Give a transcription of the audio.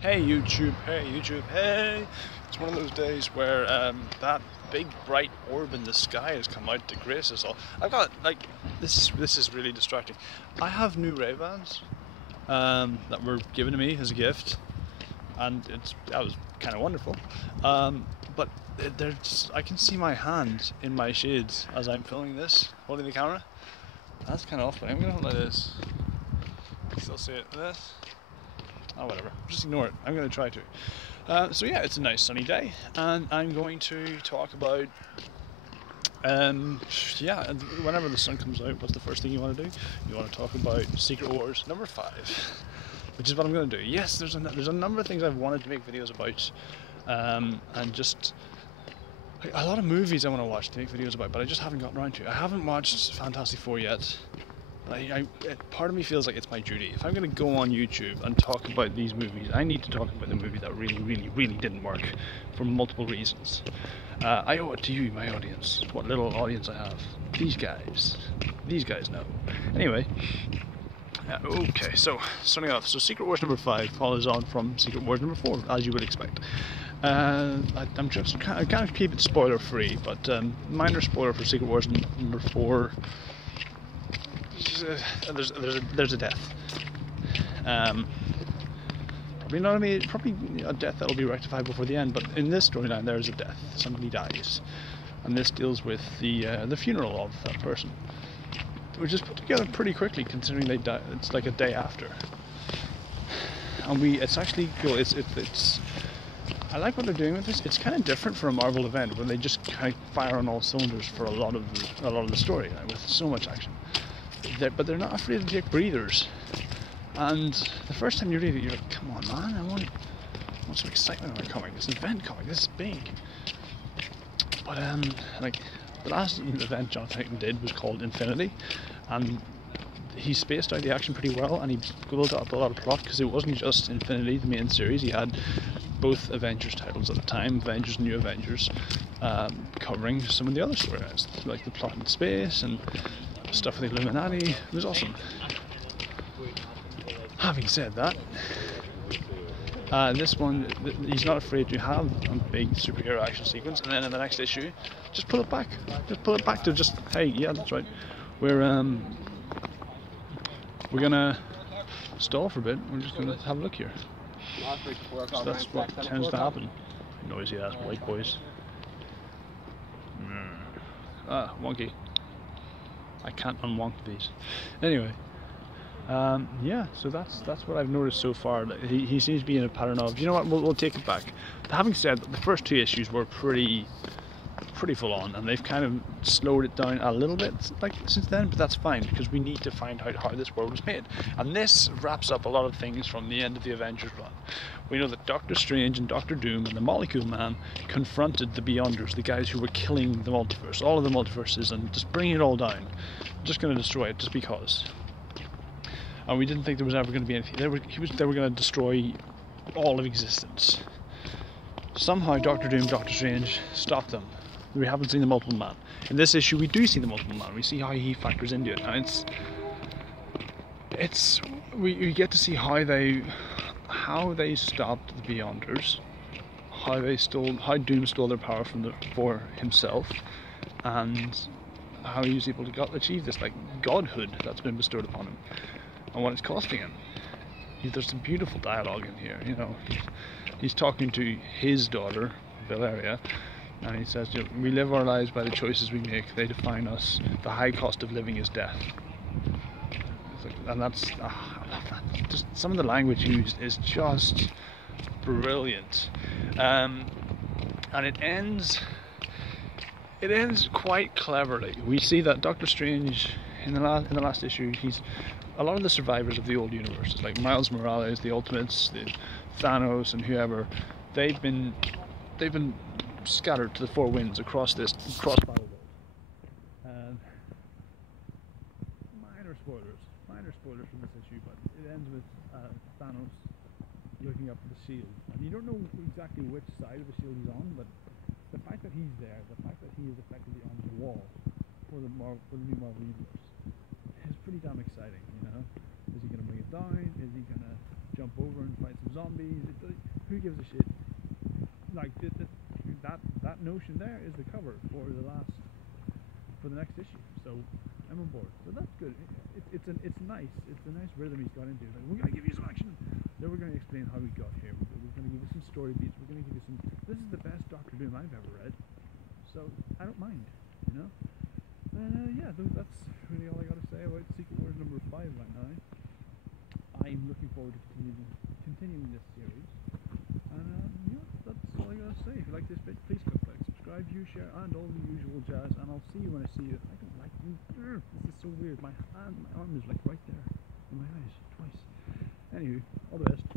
Hey YouTube, hey YouTube, hey! It's one of those days where that big bright orb in the sky has come out to grace us all. I've got like this is really distracting. I have new Ray-Bans that were given to me as a gift, and that was kind of wonderful. But they're just, I can see my hand in my shades as I'm filming this, holding the camera. That's kind of off-putting. I'm gonna hold it like this. You can still see it. This. Oh, whatever. Just ignore it. I'm going to try to. So yeah, it's a nice sunny day, and I'm going to talk about. Yeah, whenever the sun comes out, what's the first thing you want to do? You want to talk about Secret Wars number 5, which is what I'm going to do. Yes, there's a number of things I've wanted to make videos about, and just a lot of movies I want to watch to make videos about, but I just haven't gotten around to. I haven't watched Fantastic Four yet. Part of me feels like it's my duty. If I'm going to go on YouTube and talk about these movies, I need to talk about the movie that really didn't work for multiple reasons. I owe it to you, my audience. What little audience I have. These guys know. Anyway, okay, so starting off. So Secret Wars number 5 follows on from Secret Wars number 4, as you would expect. I'm just I can't keep it spoiler free, but minor spoiler for Secret Wars number 4. There's a death. Probably a death that will be rectified before the end. But in this storyline, there is a death. Somebody dies, and this deals with the funeral of that person, which is put together pretty quickly, considering they die. It's like a day after, and it's actually cool. It's I like what they're doing with this. It's kind of different from a Marvel event where they just kind of fire on all cylinders for a lot of the story, with so much action. But they're not afraid to take breathers. And the first time you read it, you're like, come on, man, I want some excitement in our comic. It's an event comic, this is big. But like the last event Jonathan Hickman did was called Infinity, and he spaced out the action pretty well, and he built up a lot of plot, because it wasn't just Infinity, the main series. He had both Avengers titles at the time, Avengers and New Avengers, covering some of the other storylines, like the plot in space and stuff with the Illuminati. It was awesome. Having said that, this one, he's not afraid to have a big superhero action sequence, and then in the next issue, just pull it back. Just pull it back to just, hey, yeah, that's right. We're gonna stall for a bit. We're just gonna have a look here. So that's what tends to happen. Noisy ass white boys. Wonky. I can't unwonk these. Anyway, yeah. So that's what I've noticed so far. He seems to be in a pattern of, you know what? We'll take it back. Having said that, the first 2 issues were pretty full on, and they've kind of slowed it down a little bit like since then. But that's fine, because we need to find out how this world was made. And this wraps up a lot of things from the end of the Avengers run. We know that Doctor Strange and Doctor Doom and the Molecule Man confronted the Beyonders, the guys who were killing the multiverse, all of the multiverses, and just bringing it all down. Just going to destroy it, just because. And we didn't think there was ever going to be anything. They were going to destroy all of existence. Somehow Doctor Doom, Doctor Strange stopped them. We haven't seen the Multiple Man. In this issue, we do see the Multiple Man. We see how he factors into it. Now we get to see how they stopped the Beyonders, how Doom stole their power for himself, and how he was able to achieve this like godhood that's been bestowed upon him, and what it's costing him. There's some beautiful dialogue in here. You know, he's talking to his daughter, Valeria, and he says, you know, we live our lives by the choices we make. They define us. The high cost of living is death. And that's I love that. Just some of the language used is just brilliant. And it ends quite cleverly. We see that Doctor Strange in the last issue, he's a lot of the survivors of the old universes, like Miles Morales, the Ultimates, the Thanos, and whoever. They've been scattered to the 4 winds across battle world. Minor spoilers from this issue, but it ends with Thanos looking up at the shield, and you don't know exactly which side of the shield he's on, but the fact that he's there, the fact that he is effectively on the wall for the new Marvel universe, is pretty damn exciting. You know, is he going to bring it down? Is he going to jump over and fight some zombies. Who gives a shit? Like that notion there is the cover for the next issue. So I'm on board. So that's good. It's nice. It's a nice rhythm he's got into. Like, we're gonna give you some action. Then we're gonna explain how we got here. We're gonna give you some story beats. We're gonna give you some. This is the best Doctor Doom I've ever read. So I don't mind. You know. And yeah, that's really all I got to say about Secret Wars number 5 right now. I'm looking forward to continuing this series. And yeah, that's all I got to say. If you like this bit, please click like, subscribe, view, share, and all the usual jazz. And I'll see you when I see you. I don't like you. This is so weird. My arm is like right there in my eyes twice. Anywho, all the best.